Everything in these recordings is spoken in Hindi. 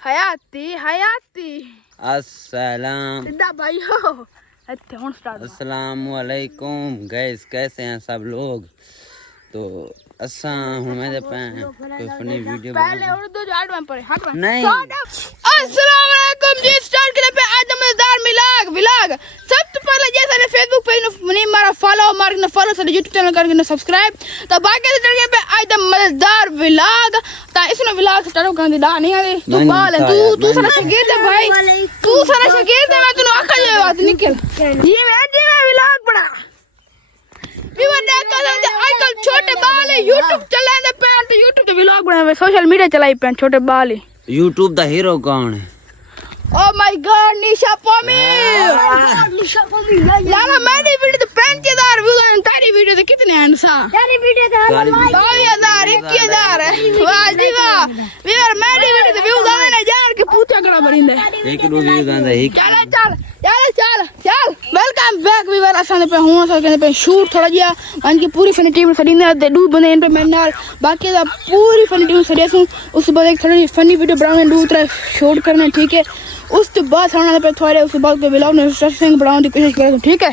हयाती हयाती अस्सलाम सिद्धा भाई हो अच्छे हुन स्टार्ट अस्सलामुअलैकुम गैस, कैसे हैं सब लोग। तो असा हूँ मैं कोई फनी वीडियो पहले उर्दू जो एडवांस पर हट नहीं। अस्सलाम वालेकुम जी। स्टार्ट करे पे आज मजेदार व्लॉग। सबसे पहले जे सारे फेसबुक पेज ने मारा फॉलो मारना फॉलो सारे YouTube चैनल करके सब्सक्राइब। तो बाकी से चल गए पे आज मजेदार व्लॉग। ता इसने व्लॉग स्टार्ट कर दी नहीं आ तू बाल है तू सारा शगीर है भाई, तू सारा शगीर है। मैं तन्नू आखा ये बात निकल जी मैं व्लॉग बड़ा आजकल छोटे बाल है YouTube चलाने पे तो YouTube पे व्लॉग बनावे सोशल मीडिया चलाई पे छोटे बाल है। YouTube दा हीरो कौन है? Oh my God, निशा पमीर यार मैंने वीडियो तो 35,000 व्यूज हैं। तेरी वीडियो तो कितने हैं इंसा? तेरी वीडियो तो 22,000 21,000 है। वाह जी वाह यार मैंने वीडियो तो व्यूज आने ना यार के पूछा करा बरिंदे एक रो व्यूज आंदा है। चल वेलकम बैक वीवर। असाने पे हूं असा के पे शूट थोड़ा जिया वन की पूरी फनी टीम सड़ी ने दू बंदे इन पे मैं नाल बाकी दा पूरी फनी टीम सड़ी सु उस बाद एक थोड़ी फनी वीडियो बनाने दू तरह शूट करने ठीक है। उसके बाद सामने पे थोड़े उसके बाद के व्लॉग में इंटरेस्टिंग बनाने की कोशिश करेंगे ठीक है।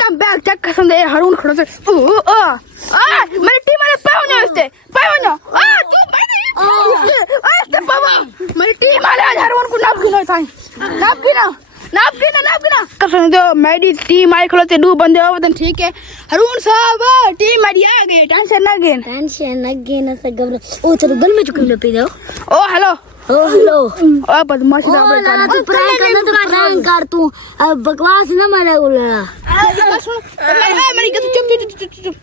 कम बैक चेक कसम दे हरून खड़ो से मेरी टीम वाले पावना उसते पावना तू मेरी बाबा मेरी टीम वाले आज हरून को नाप गिना था नाप गिना कसम दो मेरी टीम आई खड़ो से दो बंदे हो बदन ठीक है। हरून साहब टीम मेरी आ गई टेंशन ना गेन से घबरा ओ तेरे गल में चुकी ले पी दो ओ हेलो ओ बदमाश ना बता तू प्रैंक करना तो प्रैंक कर तू अब बकवास ना मारे उलड़ा मेरी चुप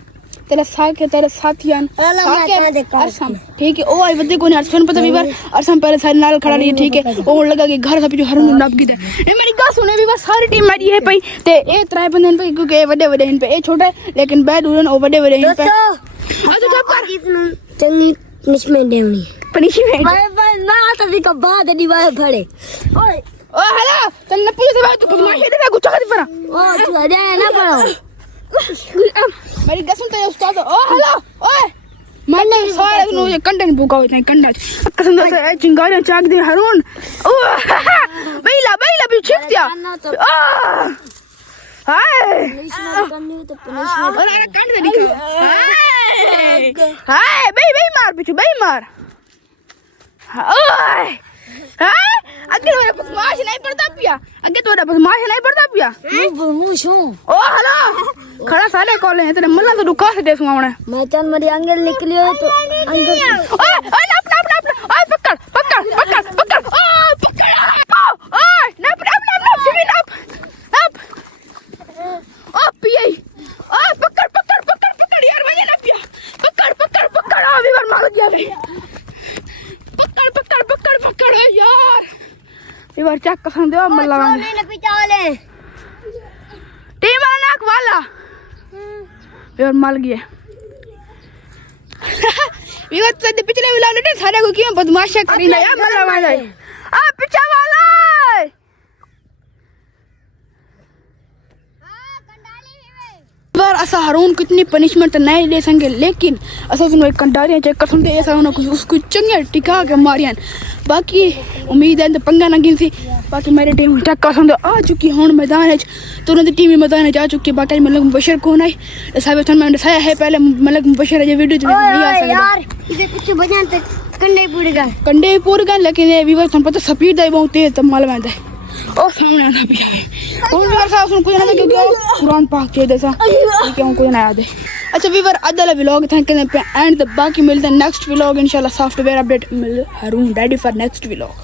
तेरा साथियान अरसम ठीक है। ओ आई वदे को अरसम पता वीवर अरसम पहले सारे नाल खड़ा रही ठीक है। ओ लगा के घर सब जो हरून नाप गई ए मेरी गा सुने वीवर सारी टीम मेरी है भाई ते ए त्राय बंदे पे क्योंकि बड़े इन पे ए छोटा है लेकिन बैड उड़न ओ बड़े इन पे अच्छा चुप कर चंगी पनिशमेंट देवनी पनिशमेंट भाई ना तो भी का बाद नहीं भाई फड़े ओए ओ हेलो चल न पुलिस भाई तू बदमाशी दे गुच्छा कर पर ओ तू अरे ना पड़ो मेरी कसम तो उस्ताद ओ हेलो ओए मरने सारे नो ये कंटेंट बुका होते हैं कंटेंट कसम तो चिंगारियां चाक दे हरून ओ बैला भी छिप दिया हाय करनी तो पनिशमेंट अरे काट दे दिखा हाय बे मार पीछे बे मार ओए हाय अगे तोरा बदमाश नहीं पड़ता पिया मुंह ओ हेलो खड़ा साले कॉल है तेरे मल्ला तो दुका से देखूंगा मैं चल मेरी अंगल निकली हो तो अंगल ओए नप ओए पकड़ ओए नप सिमी नप ओ पिए ओए पकड़ यार मुझे ना पिया पकड़ आ विवर मार गया रे पकड़ यार विवर चेक कसम दे मल्ला मैंने पिचाले टीम वाला नाक वाला विवर मार गया विवर तो पिछले व्लॉग ने सारे को क्यों बदमाशी करी ना यार मल्ला वाला आ पिछा वाला बार असा हरून कितनी पनिशमेंट नहीं दे संगे लेकिन असा सुनो एक कंटारियां चेक कर सुनते ऐसा होना कुछ उसको चंगे टिका के मारियन बाकी उम्मीद है तो पंगा ना गिनसी बाकी मेरी टीम चेक कर सुनते आ चुकी हूं मैदान है तो उन्होंने टीम मैदान में जा चुकी बाकी मलक मुबशर कौन है साहब मैं दसाया है पहले मलक मुबशर है ये वीडियो नहीं आ सकता यार इसे कुछ बजान तक कंडे पूरे गए लेकिन ये व्यूअर तुम पता स्पीड है बहुत तेज तब मालूम है ओ सामने आना भी है और व्यूअर साहब सुन कोई ना क्योंकि कुरान पाक के जैसा क्यों कोई ना याद है। अच्छा व्यूअर अदला व्लॉग था पे एंड बाकी मिलते हैं नेक्स्ट व्लॉग इंशाल्लाह software update mill Haroon ready for next vlog.